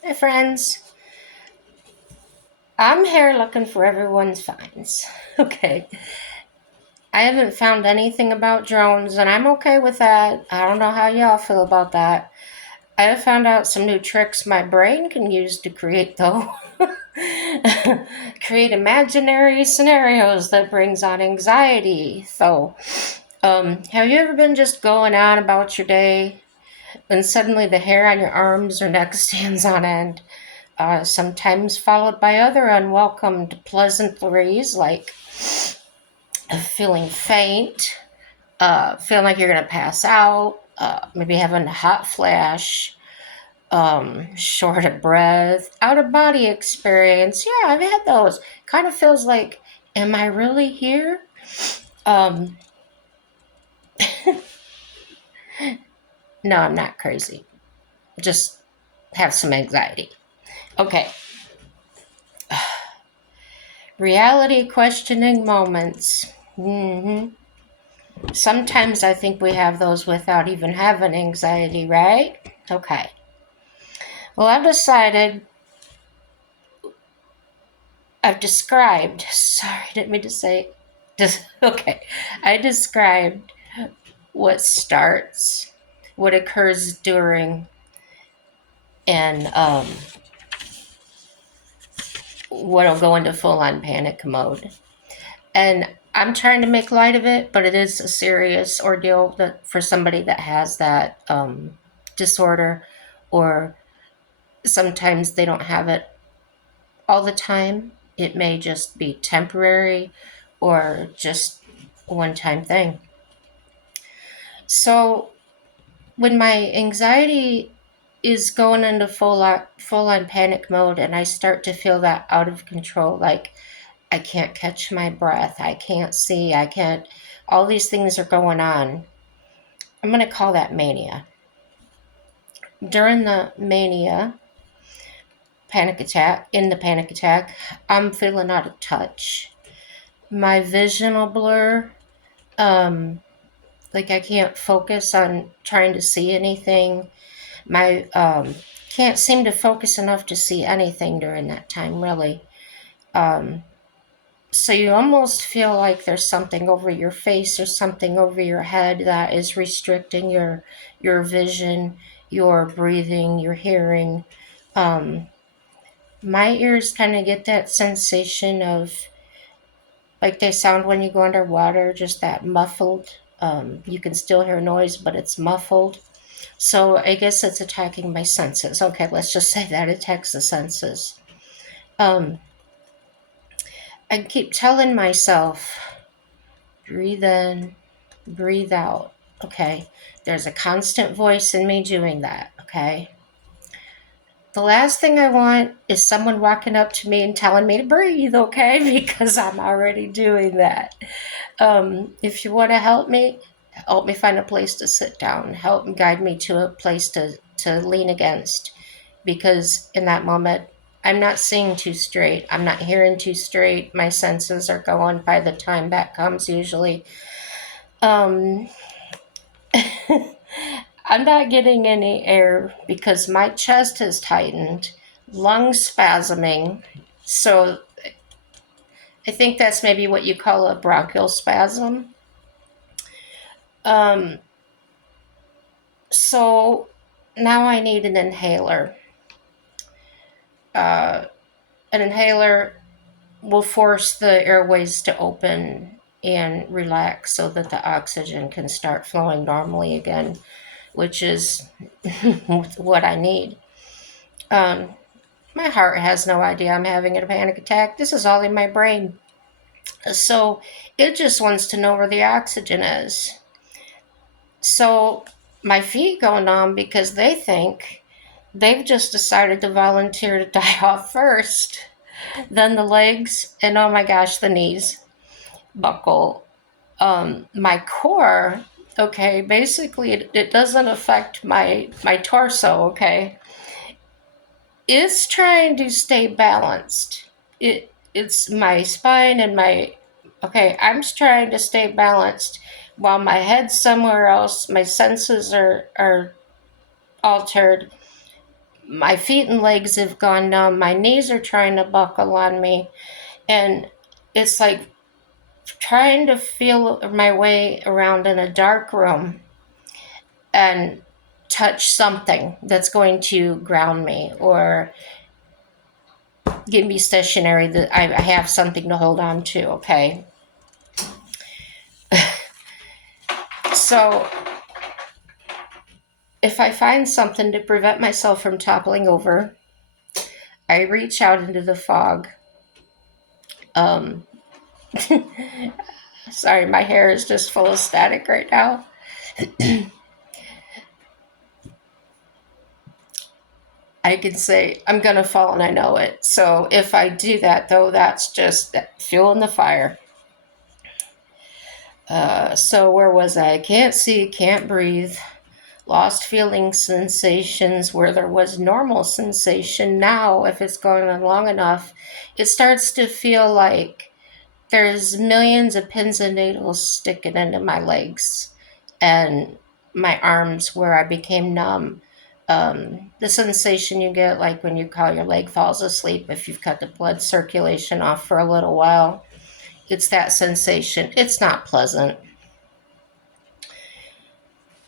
Hey friends, I'm here looking for everyone's finds. Okay, I haven't found anything about drones, and I'm okay with that. I don't know how y'all feel about that. I have found out some new tricks my brain can use to create, though. Create imaginary scenarios that brings on anxiety. Have you ever been just going on about your day, and suddenly the hair on your arms or neck stands on end? Sometimes followed by other unwelcomed pleasantries like feeling faint, feeling like you're going to pass out, maybe having a hot flash, short of breath, out of body experience. Yeah, I've had those. Kind of feels like, am I really here? Um, no, I'm not crazy. Just have some anxiety. Okay. Reality questioning moments. Sometimes I think we have those without even having anxiety, right? Okay. Well, I've described, sorry, I didn't mean to say, okay. I described what starts, what occurs during, and what'll go into full on panic mode. And I'm trying to make light of it, but it is a serious ordeal that for somebody that has that disorder, or sometimes they don't have it all the time. It may just be temporary or just a one time thing. So when my anxiety is going into full on panic mode and I start to feel that out of control, like I can't catch my breath, I can't see, I can't, all these things are going on. I'm going to call that mania. During the mania, in the panic attack, I'm feeling out of touch. My vision will blur. Like I can't focus on trying to see anything. My can't seem to focus enough to see anything during that time, really. Um, so you almost feel like there's something over your face or something over your head that is restricting your vision, your breathing, your hearing. Um, my ears kind of get that sensation of like they sound when you go underwater, just that muffled. You can still hear noise, but it's muffled. So I guess it's attacking my senses. Okay, let's just say that attacks the senses. Um, I keep telling myself, breathe in, breathe out. Okay, there's a constant voice in me doing that. Okay. The last thing I want is someone walking up to me and telling me to breathe, okay? Because I'm already doing that. If you want to help me find a place to sit down, help guide me to a place to lean against. Because in that moment, I'm not seeing too straight. I'm not hearing too straight. My senses are going by the time that comes, usually. Um, I'm not getting any air because my chest has tightened, lungs spasming. So I think that's maybe what you call a bronchial spasm. Um, so now I need an inhaler. Uh, an inhaler will force the airways to open and relax so that the oxygen can start flowing normally again, which is what I need. Um, my heart has no idea I'm having a panic attack. This is all in my brain. So it just wants to know where the oxygen is. So my feet go numb because they think they've just decided to volunteer to die off first. Then the legs, and oh my gosh, the knees buckle. My core, okay, basically it doesn't affect my torso, okay. It's trying to stay balanced. It's my spine and my, okay, I'm just trying to stay balanced while my head's somewhere else, my senses are altered. my feet and legs have gone numb. My knees are trying to buckle on me. And it's like trying to feel my way around in a dark room and touch something that's going to ground me or give me stationary, that I have something to hold on to, okay? So if I find something to prevent myself from toppling over, I reach out into the fog. Um, sorry, my hair is just full of static right now. I can say I'm gonna fall and I know it. So if I do that, though, that's just fuel in the fire. So where was I? Can't see, can't breathe. Lost feeling sensations where there was normal sensation. Now, if it's going on long enough, it starts to feel like there's millions of pins and needles sticking into my legs and my arms where I became numb. The sensation you get like when you call your leg falls asleep if you've cut the blood circulation off for a little while. It's that sensation. It's not pleasant.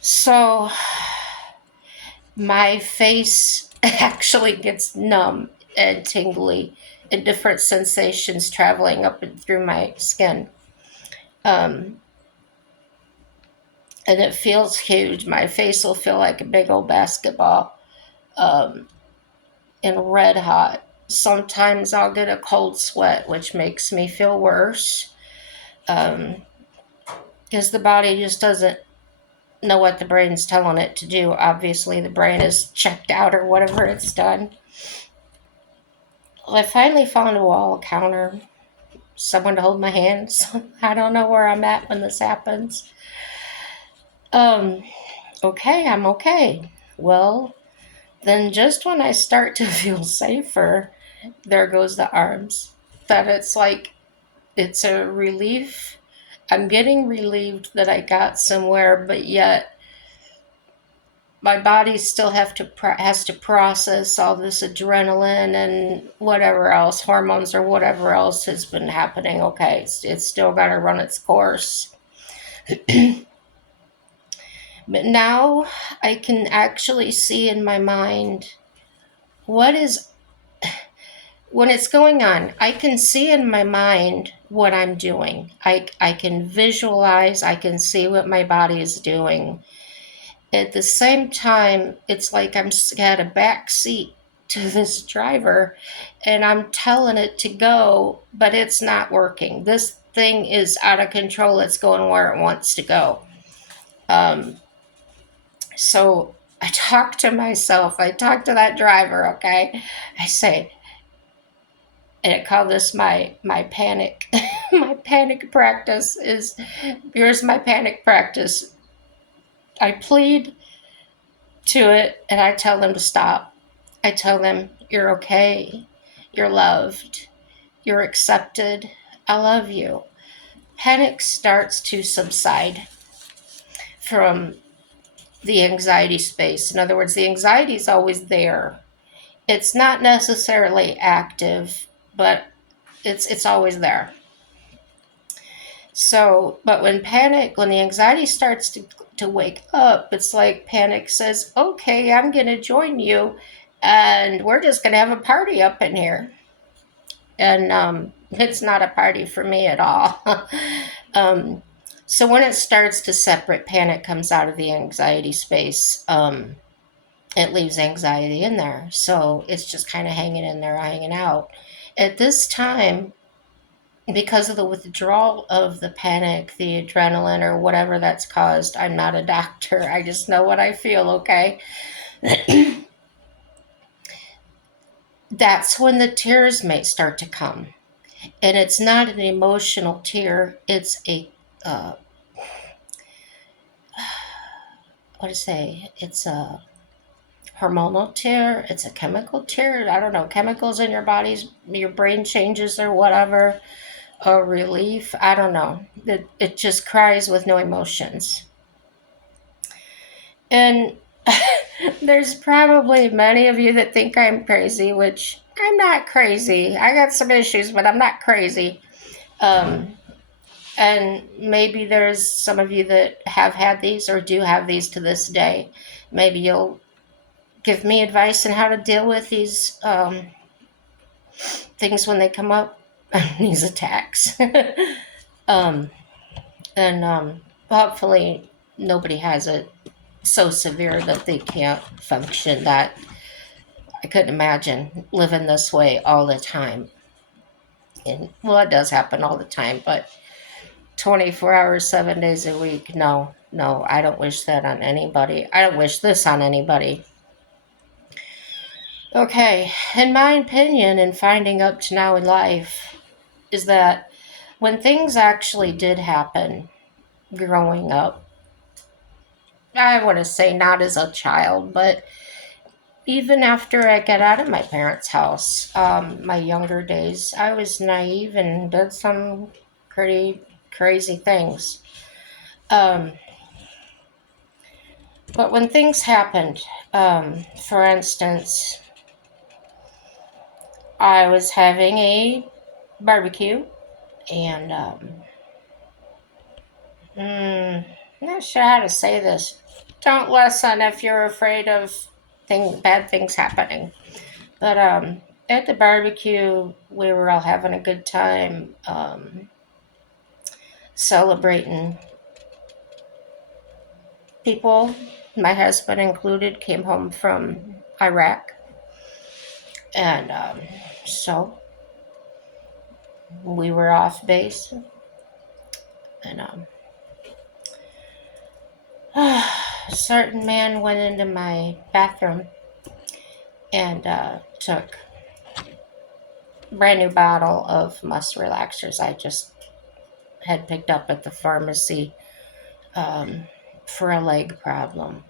So my face actually gets numb and tingly and different sensations traveling up and through my skin. Um, and it feels huge. My face will feel like a big old basketball, um, and red hot. Sometimes I'll get a cold sweat, which makes me feel worse because the body just doesn't know what the brain's telling it to do. Obviously, the brain is checked out or whatever it's done. Well, I finally found a wall counter, someone to hold my hand. So I don't know where I'm at when this happens. Um, okay, I'm okay. Well, then just when I start to feel safer, there goes the arms. That it's like it's a relief. I'm getting relieved that I got somewhere, but yet my body still has to process all this adrenaline and whatever else, hormones or whatever else has been happening. Okay, it's still got to run its course. But now I can actually see in my mind what is, when it's going on, I can see in my mind what I'm doing. I can visualize, I can see what my body is doing. At the same time, it's like I'm got a back seat to this driver and I'm telling it to go, but it's not working. This thing is out of control. It's going where it wants to go. Um, so I talk to myself. I talk to that driver, okay? I say, and I call this my panic. My panic practice is, here's my panic practice. I plead to it and I tell them to stop. I tell them, you're okay. You're loved. You're accepted. I love you. Panic starts to subside from the anxiety space. In other words, the anxiety is always there. It's not necessarily active, but it's always there. So, but when the anxiety starts to wake up, it's like panic says, okay, I'm going to join you and we're just going to have a party up in here. And it's not a party for me at all. um, so when it starts to separate, panic comes out of the anxiety space. It leaves anxiety in there. So it's just kind of hanging in there, hanging out. At this time, because of the withdrawal of the panic, the adrenaline, or whatever that's caused, I'm not a doctor. I just know what I feel, okay? That's when the tears may start to come. And it's not an emotional tear, it's a, uh, what to say? It's a hormonal tear, it's a chemical tear. I don't know, chemicals in your bodies, your brain changes or whatever. A relief, I don't know. It just cries with no emotions. And There's probably many of you that think I'm crazy, which I'm not crazy. I got some issues, but I'm not crazy. Um, and maybe there's some of you that have had these or do have these to this day. Maybe you'll give me advice on how to deal with these things when they come up, these attacks. um, and hopefully nobody has it so severe that they can't function. That I couldn't imagine living this way all the time. And well, it does happen all the time, but 24 hours, 7 days a week, no, no, I don't wish that on anybody. I don't wish this on anybody. Okay, in my opinion, and finding up to now in life, is that when things actually did happen growing up, I want to say not as a child, but even after I got out of my parents' house, my younger days, I was naive and did some pretty crazy things. Um, but when things happened, for instance, I was having a barbecue and I'm not sure how to say this. Don't listen if you're afraid of bad things happening. But at the barbecue, we were all having a good time, celebrating. People, my husband included, came home from Iraq. And so we were off base. And a certain man went into my bathroom and took a brand new bottle of Must Relaxers I just had picked up at the pharmacy um, for a leg problem.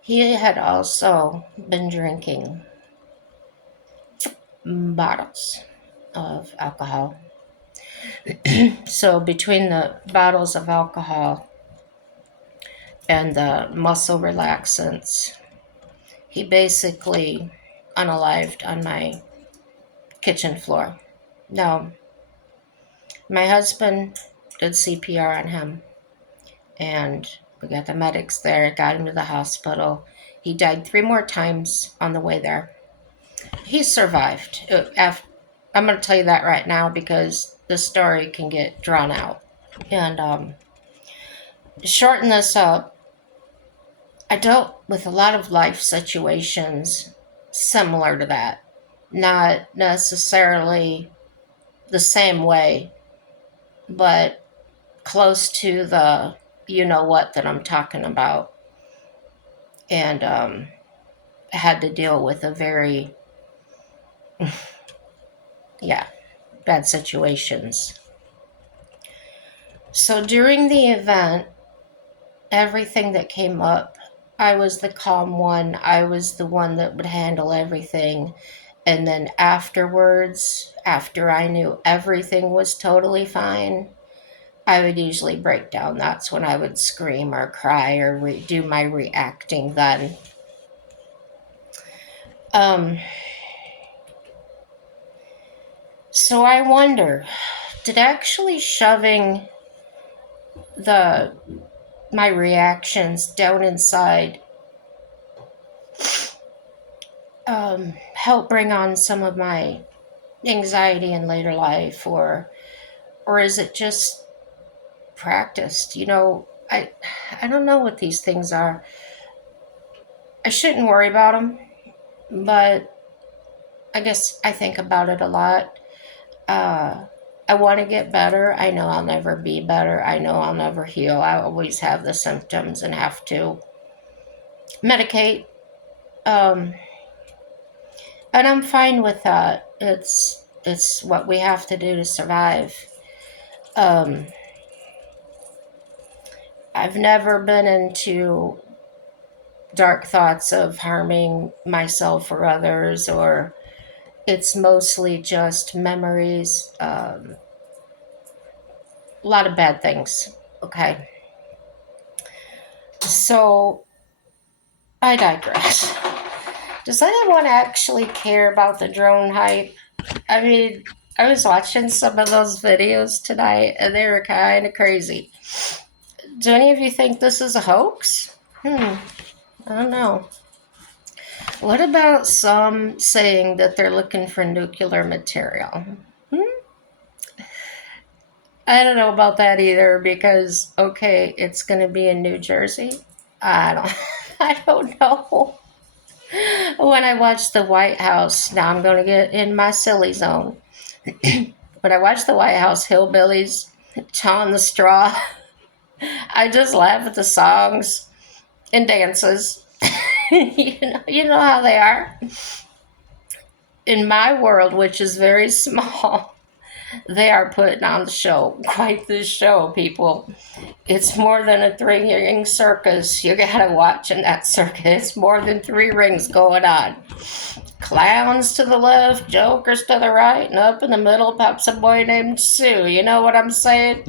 He had also been drinking bottles of alcohol. So between the bottles of alcohol and the muscle relaxants, he basically unalived on my kitchen floor. Now, my husband did CPR on him, and we got the medics there, got him to the hospital. He died 3 more times on the way there. He survived. I'm going to tell you that right now because the story can get drawn out. And shorten this up, I dealt with a lot of life situations similar to that. Not necessarily the same way, but close to the you know what that I'm talking about. And had to deal with a very, yeah, bad situations. So during the event, everything that came up, I was the calm one. I was the one that would handle everything. And then afterwards, after I knew everything was totally fine, I would usually break down. That's when I would scream or cry or do my reacting then. Um, so I wonder, did actually shoving the my reactions down inside help bring on some of my anxiety in later life, or is it just practiced? I don't know what these things are. I shouldn't worry about them, but I guess I think about it a lot. Uh, I want to get better. I know I'll never be better. I know I'll never heal. I always have the symptoms and have to medicate. Um, and I'm fine with that. It's what we have to do to survive. Um, I've never been into dark thoughts of harming myself or others, or it's mostly just memories. A lot of bad things. Okay. So I digress. Does anyone actually care about the drone hype? I mean, I was watching some of those videos tonight and they were kind of crazy. Do any of you think this is a hoax? I don't know. What about some saying that they're looking for nuclear material? I don't know about that either because, okay, it's going to be in New Jersey. I don't, I don't know. When I watch the White House, now I'm going to get in my silly zone. When I watch the White House hillbillies chawing the straw, I just laugh at the songs and dances. You know how they are. In my world, which is very small, they are putting on the show. Quite the show, people. It's more than a three-ring circus. You gotta watch in that circus. More than three rings going on. Clowns to the left, jokers to the right, and up in the middle pops a boy named Sue. You know what I'm saying?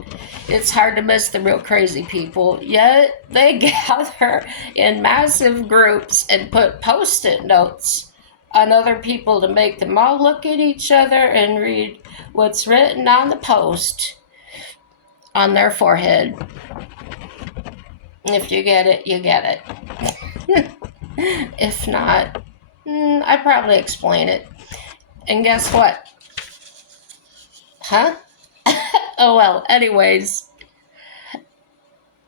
It's hard to miss the real crazy people. Yet they gather in massive groups and put post-it notes on other people to make them all look at each other and read what's written on the post on their forehead. If you get it, you get it. If not, I probably explain it. And guess what? Huh? Oh well, anyways,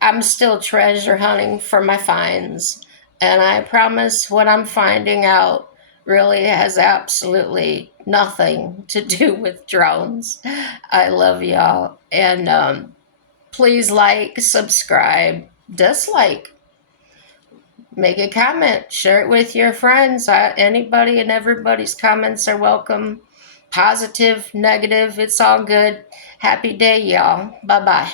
I'm still treasure hunting for my finds. And I promise what I'm finding out really has absolutely nothing to do with drones. I love y'all. And please like, subscribe, dislike, make a comment, share it with your friends. Anybody and everybody's comments are welcome. Positive, negative, it's all good. Happy day, y'all. Bye bye.